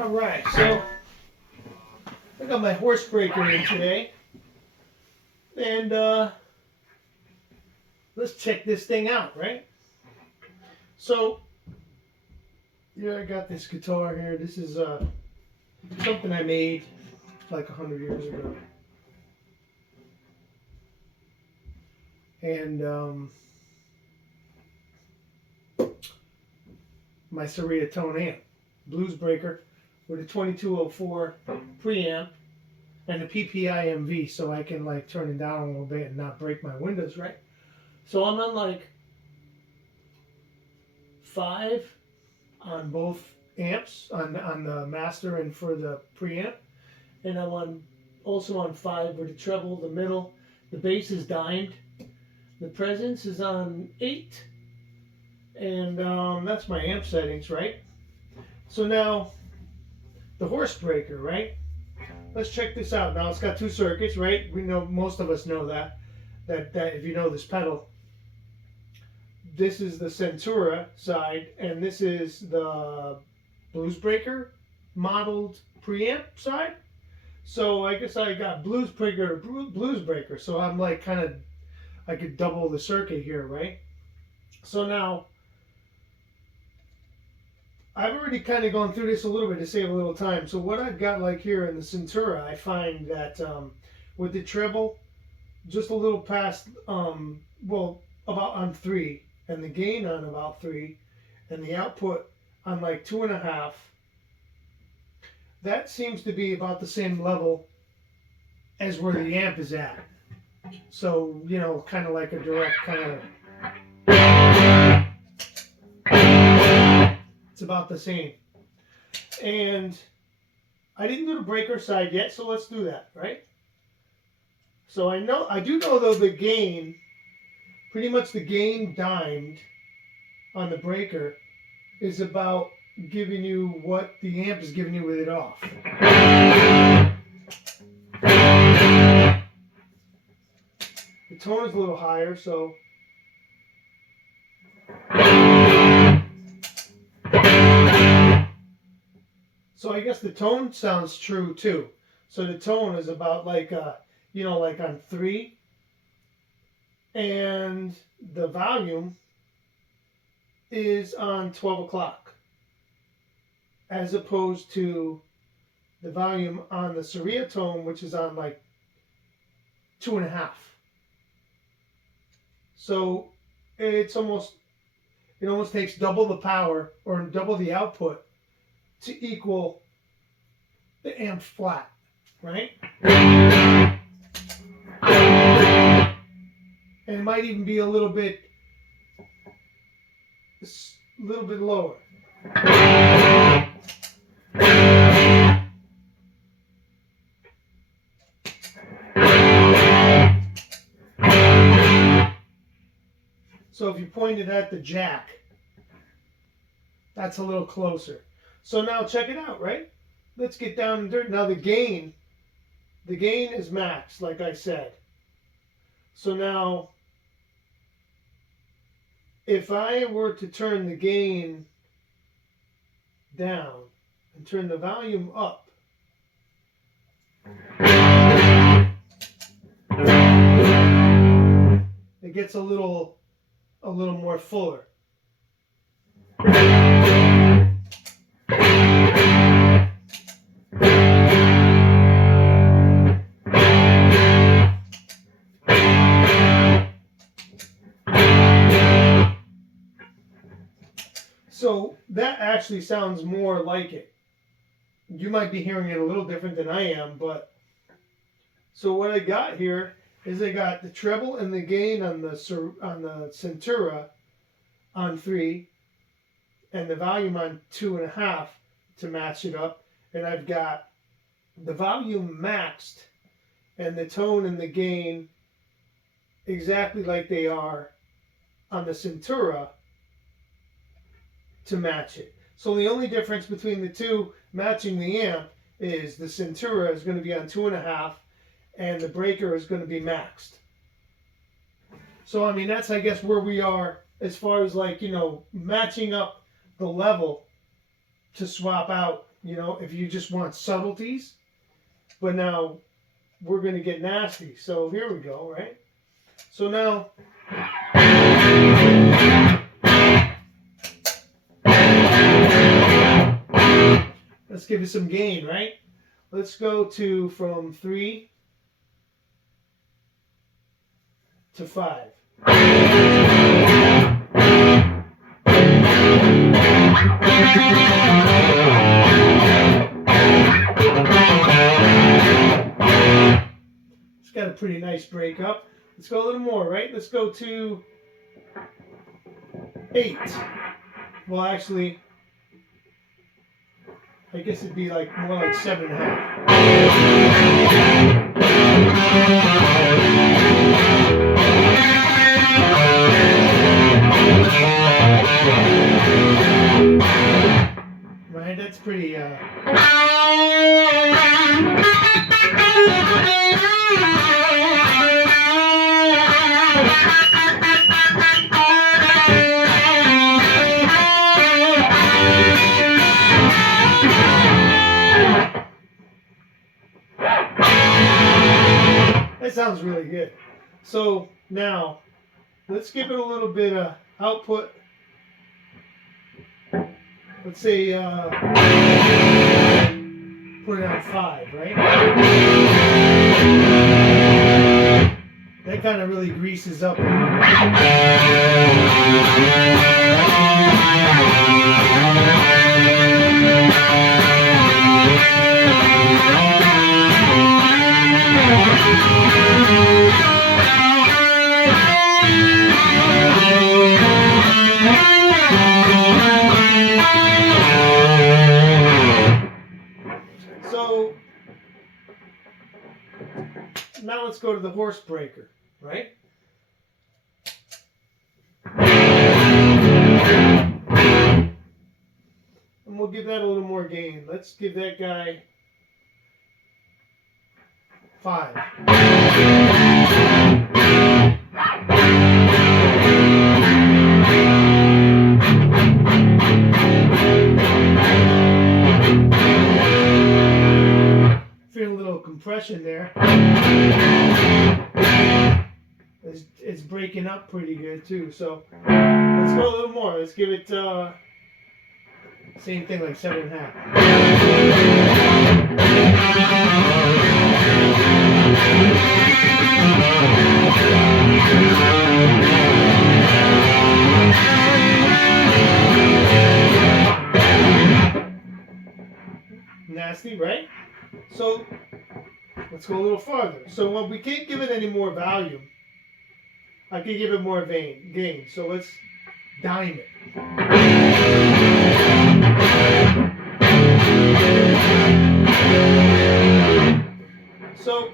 Alright, so I got my horsebreaker in today. And let's check this thing out, right? So, here I got this guitar here. This is something I made like 100 years ago. And my Ceriatone amp, Bluesbreaker, with a 2204 preamp and a PPI-MV, so I can like turn it down a little bit and not break my windows, right? So I'm on like 5 on both amps, on the master and for the preamp, and I'm also on 5 with the treble, the middle, the bass is dimed, the presence is on 8, and that's my amp settings, right? So now the horsebreaker, right? Let's check this out. Now it's got 2 circuits, right? We know, most of us know that if you know this pedal. This is the Centura side, and this is the Bluesbreaker modeled preamp side. So I guess I got Bluesbreaker to Bluesbreaker. So I'm like I could double the circuit here, right? So now I've already kind of gone through this a little bit to save a little time. So what I've got like here in the Centura, I find that with the treble, just a little past, well, about on 3, and the gain on about 3, and the output on like 2.5, that seems to be about the same level as where the amp is at. So, you know, kind of like a direct kind of, it's about the same. And I didn't do the breaker side yet, so let's do that, right? So I do know though the gain, pretty much the gain dimed on the breaker is about giving you what the amp is giving you with it off. The tone is a little higher, so I guess the tone sounds true too. So the tone is about like you know, like on 3, and the volume is on 12 o'clock, as opposed to the volume on the Ceriatone, which is on like 2.5. So it almost takes double the power or double the output to equal the amp flat, right? And it might even be a little bit lower. So if you point it at the jack, that's a little closer. So now check it out, right? Let's get down and dirt. Now the gain is max, like I said. So now, if I were to turn the gain down and turn the volume up, it gets a little more fuller. So that actually sounds more like it. You might be hearing it a little different than I am, but so what I got here is I got the treble and the gain on the Centura on 3, and the volume on 2.5 to match it up, and I've got the volume maxed and the tone and the gain exactly like they are on the Centura to match it. So the only difference between the two matching the amp is the Centura is going to be on 2.5 and the breaker is going to be maxed. So I mean, that's, I guess, where we are as far as, like, you know, matching up the level to swap out you know, if you just want subtleties. But now we're going to get nasty. So here we go, right? So now let's give it some gain, right? Let's go to from 3 to 5. It's got a pretty nice break up. Let's go a little more, right? Let's go to 8. Well, actually, I guess it'd be like more like 7.5. Right, that's pretty. That sounds really good. So now, let's give it a little bit of output. Let's say, put it on 5, right? That kind of really greases up. So now let's go to the horsebreaker, right? And we'll give that a little more gain. Let's give that guy 5. Feel a little compression there. It's breaking up pretty good too. So let's go a little more. Let's give it same thing, like 7.5. Nasty, right? So let's go a little farther. So when we can't give it any more volume, I can give it more gain. So let's dime it. So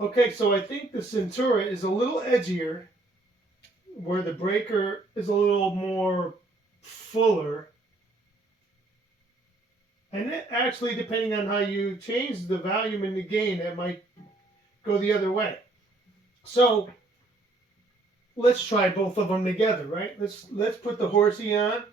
okay, so I think the Centura is a little edgier, where the breaker is a little more fuller. And it actually, depending on how you change the volume and the gain, it might go the other way. So let's try both of them together, right? Let's put the horsey on.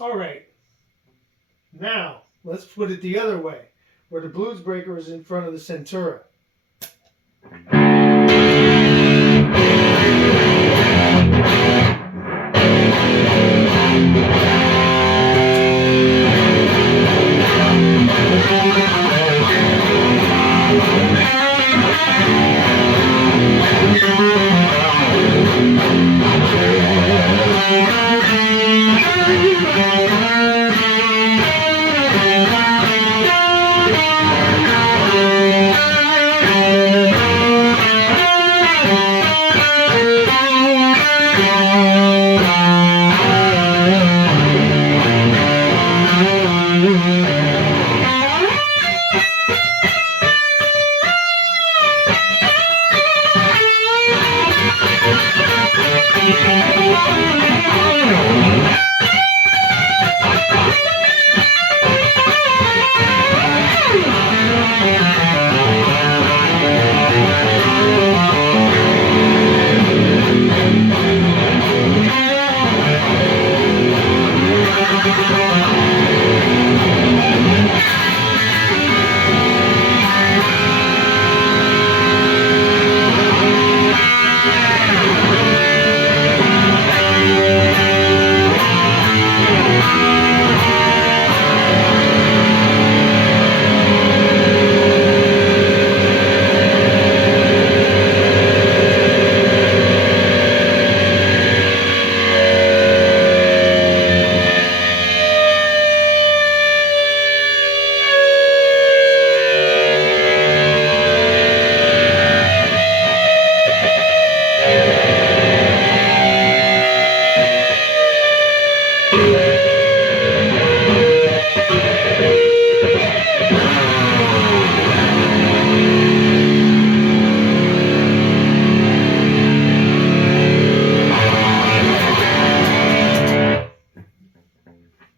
All right. Now, let's put it the other way, where the Bluesbreaker is in front of the centura.